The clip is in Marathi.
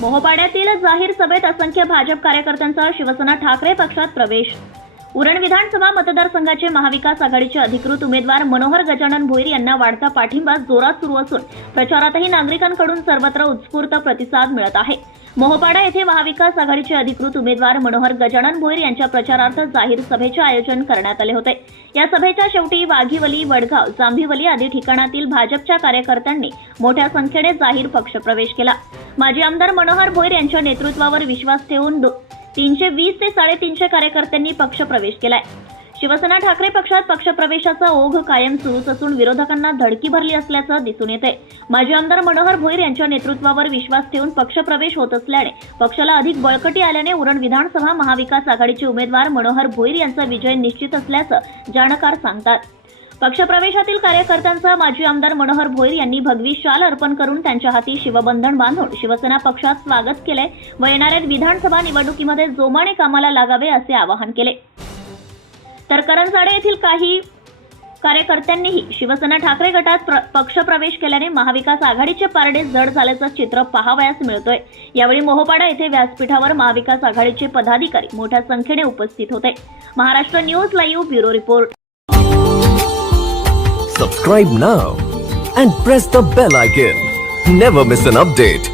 मोहपाड्यातील जाहीर सभेत असंख्य भाजप कार्यकर्त्यांचा शिवसेना ठाकरे पक्षात प्रवेश. उरण विधानसभा मतदारसंघाचे महाविकास आघाडीचे अधिकृत उमेदवार मनोहर गजानन भोईर यांना वाढता पाठिंबा जोरात सुरू असून प्रचारातही नागरिकांकडून सर्वत्र उत्स्फूर्त प्रतिसाद मिळत आहे. मोहपाडा येथे महाविकास आघाडीचे अधिकृत उमेदवार मनोहर गजानन भोईर यांच्या प्रचारार्थ जाहीर सभेचे आयोजन करण्यात आले होते. या सभेच्या शेवटी वाघिवली वडगाव जांभिवली आदी ठिकाणातील भाजपच्या कार्यकर्त्यांनी मोठ्या संख्येने जाहीर पक्षप्रवेश केला. माजी आमदार मनोहर भोईर यांच्या नेतृत्वावर विश्वास ठेवून दो- तीनशे वीस ते साडेतीनशे कार्यकर्त्यांनी पक्षप्रवेश केलाय. शिवसेना ठाकरे पक्षात पक्षप्रवेशाचा ओघ कायम सुरूच असून विरोधकांना धडकी भरली असल्याचं दिसून येते माजी आमदार मनोहर भोईर यांच्या नेतृत्वावर विश्वास ठेवून पक्षप्रवेश होत असल्याने पक्षाला अधिक बळकटी आल्याने उरण विधानसभा महाविकास आघाडीचे उमेदवार मनोहर भोईर यांचा विजय निश्चित असल्याचं जाणकार सांगतात. पक्षप्रवेशातील कार्यकर्त्यांचा माजी आमदार मनोहर भोईर यांनी भगवी शाल अर्पण करून त्यांच्या हाती शिवबंधन बांधून शिवसेना पक्षात स्वागत केले व येणाऱ्या विधानसभा निवडणुकीमध्ये जोमाने कामाला लागावे असे आवाहन केले. तर करंजाडे येथील काही कार्यकर्त्यांनीही शिवसेना ठाकरे गटात प्र- पक्षप्रवेश केल्याने महाविकास आघाडीचे पारडे जड झाल्याचं चित्र पाहावयास मिळतोय. यावेळी मोहोपाडा येथे व्यासपीठावर महाविकास आघाडीचे पदाधिकारी मोठ्या संख्येने उपस्थित होते. Maharashtra news live bureau report. Subscribe now and press the bell icon never miss an update